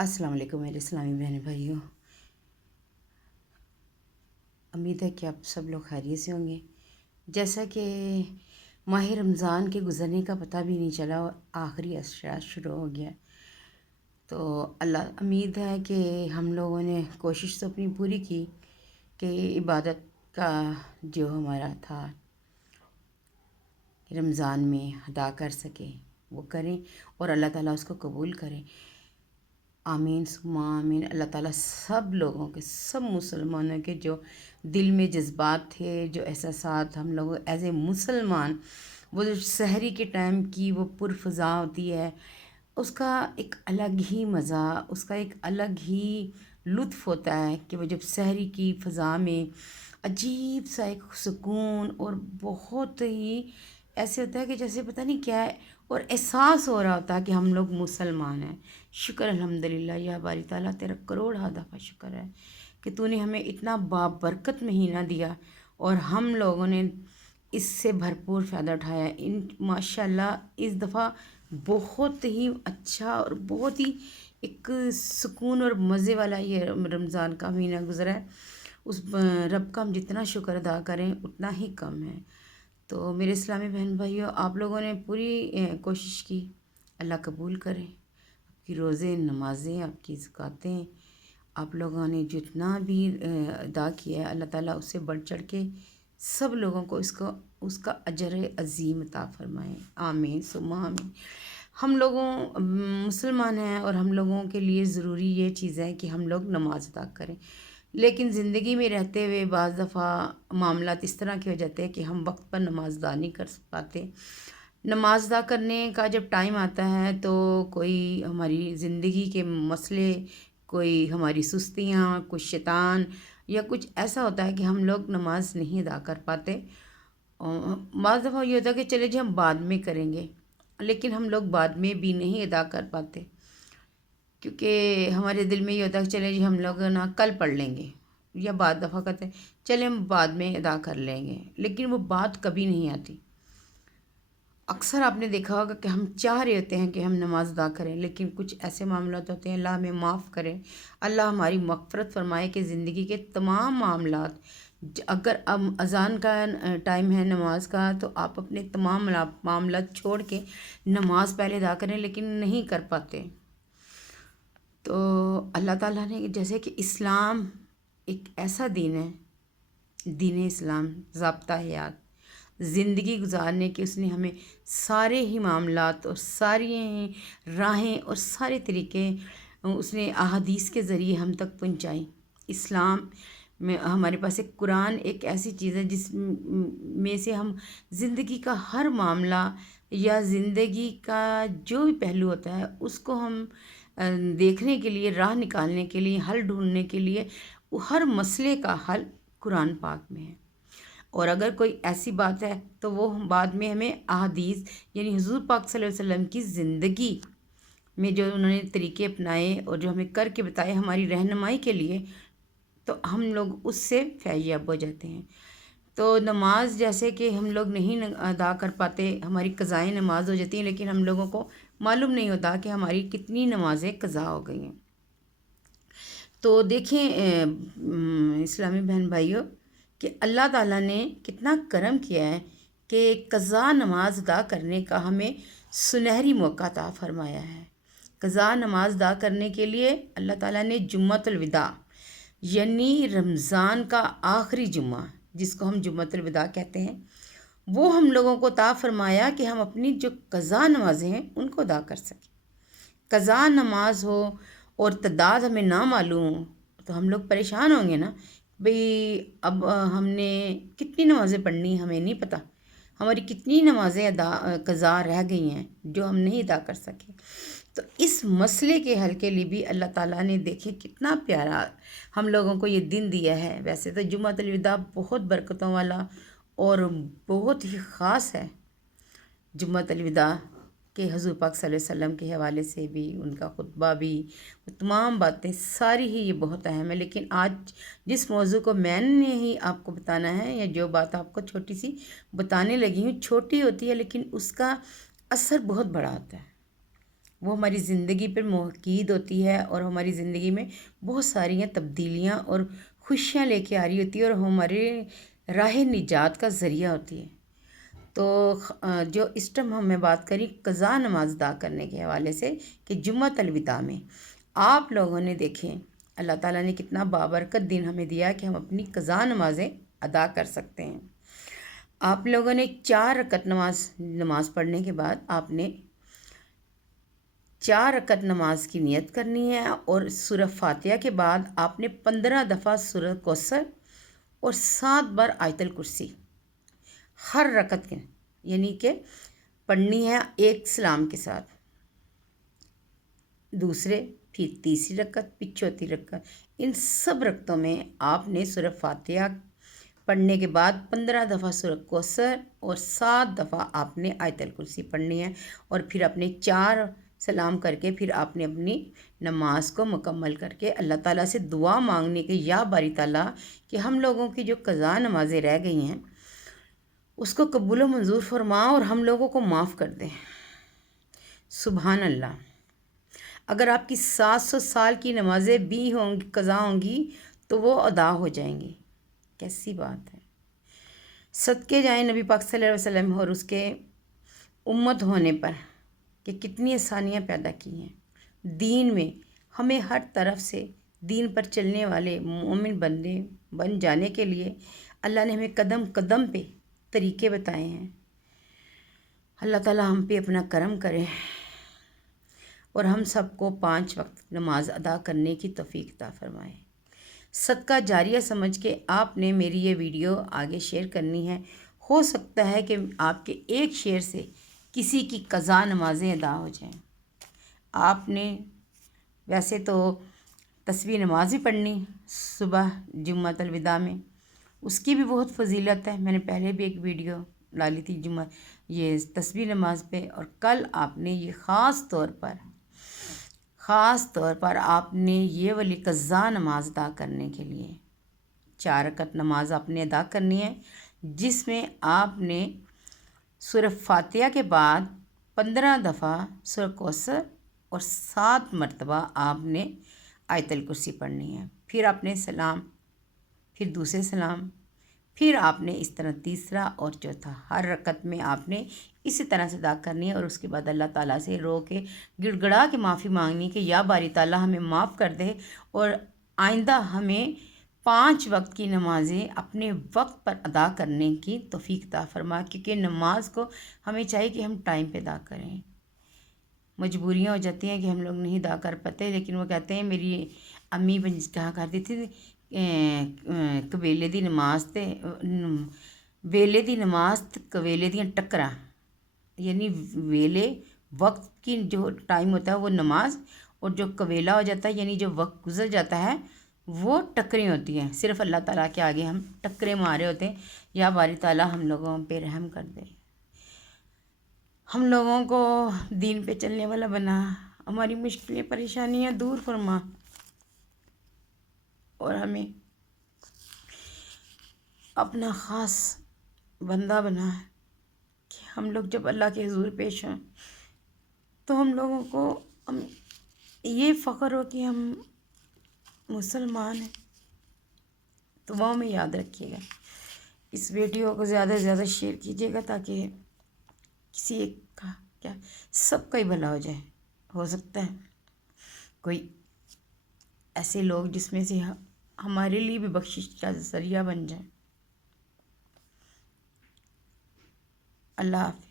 अस्सलाम वालेकुम मेरे इस्लामी बहन भाइयों। उम्मीद है कि आप सब लोग खैरियत से होंगे। जैसा कि माह रमज़ान के गुज़रने का पता भी नहीं चला और आखिरी अशरा शुरू हो गया, तो अल्लाह उम्मीद है कि हम लोगों ने कोशिश तो अपनी पूरी की कि इबादत का जो हमारा था रमज़ान में अदा कर सके वो करें और अल्लाह ताला उसको कबूल करें। आमीन सुम्मा आमीन। अल्लाह ताला सब लोगों के, सब मुसलमानों के जो दिल में जज्बात थे, जो एहसासात हम लोग एज ए मुसलमान, वो जो सहरी के टाइम की वो पुरफ़ज़ा होती है, उसका एक अलग ही मज़ा, उसका एक अलग ही लुत्फ़ होता है कि वो जब सहरी की फ़ज़ा में अजीब सा एक सुकून और बहुत ही ऐसे होता है कि जैसे पता नहीं क्या है, और एहसास हो रहा होता है कि हम लोग मुसलमान हैं। शुक्र अल्हम्दुलिल्लाह या बारी ताला, तेरा करोड़ दफ़ा शुक्र है कि तूने हमें इतना बाबरकत महीना दिया और हम लोगों ने इससे भरपूर फ़ायदा उठाया। इन माशाल्लाह इस दफ़ा बहुत ही अच्छा और बहुत ही एक सुकून और मज़े वाला ये रमज़ान का महीना गुज़रा है। उस रब का हम जितना शुक्र अदा करें उतना ही कम है। तो मेरे इस्लामी बहन भाइयों, आप लोगों ने पूरी कोशिश की, अल्लाह कबूल करे आपकी रोज़े, नमाज़ें, आपकी ज़कातें। आप लोगों ने जितना भी अदा किया है, अल्लाह ताला उससे बढ़ चढ़ के सब लोगों को इसको उसका अजर अज़ीम अता फ़रमाए। आमीन सुम्मा आमीन। हम लोगों मुसलमान हैं और हम लोगों के लिए ज़रूरी ये चीज़ है कि हम लोग नमाज़ अदा करें, लेकिन ज़िंदगी में रहते हुए बाज़ दफ़ा मामलात इस तरह के हो जाते हैं कि हम वक्त पर नमाज अदा नहीं कर पाते। नमाज अदा करने का जब टाइम आता है तो कोई हमारी ज़िंदगी के मसले, कोई हमारी सुस्तियाँ, कुछ शैतान या कुछ ऐसा होता है कि हम लोग नमाज नहीं अदा कर पाते। और बाज़ दफ़ा ये होता है कि चले जी हम बाद में करेंगे, लेकिन हम लोग बाद में भी नहीं अदा कर पाते, क्योंकि हमारे दिल में ये होता है कि चले जी हम लोग ना कल पढ़ लेंगे, या बाद दफ़ा कहते हैं चले हम बाद में अदा कर लेंगे, लेकिन वो बात कभी नहीं आती। अक्सर आपने देखा होगा कि हम चाह रहे होते हैं कि हम नमाज़ अदा करें, लेकिन कुछ ऐसे मामलात होते हैं, अल्लाह हमें माफ़ करें, अल्लाह हमारी मग़फ़िरत फ़रमाए कि ज़िंदगी के तमाम मामलात, अगर अब अज़ान का टाइम है नमाज का, तो आप अपने तमाम मामलात छोड़ के नमाज पहले अदा करें, लेकिन नहीं कर पाते। तो अल्लाह ताला ने जैसे कि इस्लाम एक ऐसा दीन है, दीन इस्लाम ज़ाब्ता हयात, ज़िंदगी गुजारने के उसने हमें सारे ही मामलात और सारी राहें और सारे तरीके उसने अहादीस के ज़रिए हम तक पहुँचाई। इस्लाम में हमारे पास एक कुरान एक ऐसी चीज़ है जिस में से हम ज़िंदगी का हर मामला या ज़िंदगी का जो भी पहलू होता है उसको हम देखने के लिए, राह निकालने के लिए, हल ढूंढने के लिए, हर मसले का हल कुरान पाक में है। और अगर कोई ऐसी बात है तो वो बाद में हमें अहादीस यानी हुज़ूर पाक सल्लल्लाहु अलैहि वसल्लम की ज़िंदगी में जो उन्होंने तरीके अपनाए और जो हमें करके बताए हमारी रहनुमाई के लिए, तो हम लोग उससे फैज़याब हो जाते हैं। तो नमाज जैसे कि हम लोग नहीं अदा कर पाते, हमारी क़ज़ाएँ नमाज हो जाती हैं, लेकिन हम लोगों को मालूम नहीं होता कि हमारी कितनी नमाज़ें क़ज़ा हो गई हैं। तो देखें इस्लामी बहन भाइयों कि अल्लाह ताला ने कितना करम किया है कि क़ज़ा नमाज अदा करने का हमें सुनहरी मौका अता फ़रमाया है। क़ज़ा नमाज अदा करने के लिए अल्लाह ताला ने जुम्मतुल विदा यानी रमज़ान का आखिरी जुम्मा, जिसको हम जुम्मतुल विदा कहते हैं, वो हम लोगों को अता फ़रमाया कि हम अपनी जो क़ज़ा नमाज़ें हैं उनको अदा कर सकें। क़ज़ा नमाज हो और तादाद हमें ना मालूम हो तो हम लोग परेशान होंगे ना, भाई अब हमने कितनी नमाज़ें पढ़नी हमें नहीं पता, हमारी कितनी नमाज़ें अदा क़ज़ा रह गई हैं जो हम नहीं अदा कर सके। तो इस मसले के हल के लिए भी अल्लाह ताला ने देखे कितना प्यारा हम लोगों को ये दिन दिया है। वैसे तो जुम्मतुल विदा बहुत बरकतों वाला और बहुत ही ख़ास है। जुम्मतुल विदा के हुज़ूर पाक सल्लल्लाहु अलैहि वसल्लम के हवाले से भी, उनका खुतबा भी, वो तमाम बातें सारी ही ये बहुत अहम है। लेकिन आज जिस मौजू को मैंने ही आपको बताना है, या जो बात आपको छोटी सी बताने लगी हूँ, छोटी होती है लेकिन उसका असर बहुत बड़ा होता है। وہ ہماری زندگی پر منعقد ہوتی ہے اور ہماری زندگی میں بہت ساری تبدیلیاں اور خوشیاں لے کے آ رہی ہوتی ہے اور ہمارے راہ نجات کا ذریعہ ہوتی ہے۔ تو جو اس ٹائم ہمیں بات کری قضا نماز ادا کرنے کے حوالے سے کہ جمعۃ الوداع میں آپ لوگوں نے دیکھیں اللہ تعالیٰ نے کتنا بابرکت دن ہمیں دیا کہ ہم اپنی قضا نمازیں ادا کر سکتے ہیں۔ آپ لوگوں نے 4 رکعت نماز پڑھنے کے بعد آپ نے 4 رکعت نماز کی نیت کرنی ہے اور سورہ فاتحہ کے بعد آپ نے 15 دفعہ سورہ کوثر اور 7 بار آیت الکرسی ہر رکعت کے یعنی کہ پڑھنی ہے ایک سلام کے ساتھ، دوسرے پھر تیسری رکعت پھر چوتھی رکعت، ان سب رکعتوں میں آپ نے سورہ فاتحہ پڑھنے کے بعد 15 دفعہ سورہ کوثر اور 7 دفعہ آپ نے آیت الکرسی پڑھنی ہے، اور پھر اپنے 4 سلام کر کے پھر آپ نے اپنی نماز کو مکمل کر کے اللہ تعالیٰ سے دعا مانگنے کے یا باری تعالیٰ کہ ہم لوگوں کی جو قضا نمازیں رہ گئی ہیں اس کو قبول و منظور فرما اور ہم لوگوں کو معاف کر دیں۔ سبحان اللہ۔ اگر آپ کی 700 سال کی نمازیں بھی قضا ہوں گی تو وہ ادا ہو جائیں گی۔ کیسی بات ہے! صدقے جائیں نبی پاک صلی اللہ علیہ وسلم اور اس کے امت ہونے پر کہ کتنی آسانیاں پیدا کی ہیں دین میں۔ ہمیں ہر طرف سے دین پر چلنے والے مومن بندے بن جانے کے لیے اللہ نے ہمیں قدم قدم پہ طریقے بتائے ہیں۔ اللہ تعالیٰ ہم پہ اپنا کرم کرے اور ہم سب کو 5 وقت نماز ادا کرنے کی توفیق عطا فرمائے۔ صدقہ جاریہ سمجھ کے آپ نے میری یہ ویڈیو آگے شیئر کرنی ہے۔ ہو سکتا ہے کہ آپ کے ایک شیئر سے کسی کی قضا نمازیں ادا ہو جائیں۔ آپ نے ویسے تو تسبیح نماز بھی پڑھنی صبح جمعۃ الوداع میں، اس کی بھی بہت فضیلت ہے۔ میں نے پہلے بھی ایک ویڈیو ڈالی تھی یہ تسبیح نماز پہ، اور کل آپ نے یہ خاص طور پر آپ نے یہ والی قضا نماز ادا کرنے کے لیے 4 رکعت نماز آپ نے ادا کرنی ہے، جس میں آپ نے سورہ فاتحہ کے بعد 15 دفعہ سورہ کوثر اور 7 مرتبہ آپ نے آیت الکرسی پڑھنی ہے۔ پھر آپ نے سلام، پھر دوسرے سلام، پھر آپ نے اس طرح تیسرا اور چوتھا، ہر رکعت میں آپ نے اسی طرح سے ادا کرنی ہے، اور اس کے بعد اللہ تعالیٰ سے رو کے گڑ گڑا کے معافی مانگنی کہ یا باری تعالیٰ ہمیں معاف کر دے اور آئندہ ہمیں 5 وقت کی نمازیں اپنے وقت پر ادا کرنے کی توفیق عطا فرما، کیونکہ نماز کو ہمیں چاہیے کہ ہم ٹائم پہ ادا کریں۔ مجبوریاں ہو جاتی ہیں کہ ہم لوگ نہیں ادا کر پاتے، لیکن وہ کہتے ہیں، میری امی کہا کرتی تھی کویلے دی نماز تے ویلے دی نماز تے کویلے دیاں ٹکراں، یعنی ویلے وقت کی جو ٹائم ہوتا ہے وہ نماز، اور جو کویلا ہو جاتا ہے یعنی جو وقت گزر جاتا ہے وہ ٹکریں ہوتی ہیں، صرف اللہ تعالیٰ کے آگے ہم ٹکریں مارے ہوتے ہیں۔ یا باری تعالیٰ ہم لوگوں پہ رحم کر دے، ہم لوگوں کو دین پہ چلنے والا بنا، ہماری مشکلیں پریشانیاں دور فرما، اور ہمیں اپنا خاص بندہ بنا ہے کہ ہم لوگ جب اللہ کے حضور پیش ہوں تو ہم لوگوں کو یہ فخر ہو کہ ہم مسلمان ہیں۔ دعاؤں میں یاد رکھیے گا، اس ویڈیو کو زیادہ سے زیادہ شیئر کیجیے گا تاکہ کسی ایک کا کیا سب کا ہی بھلا ہو جائے۔ ہو سکتا ہے کوئی ایسے لوگ جس میں سے ہمارے لیے بھی بخشش کا ذریعہ بن جائیں۔ اللہ حافظ۔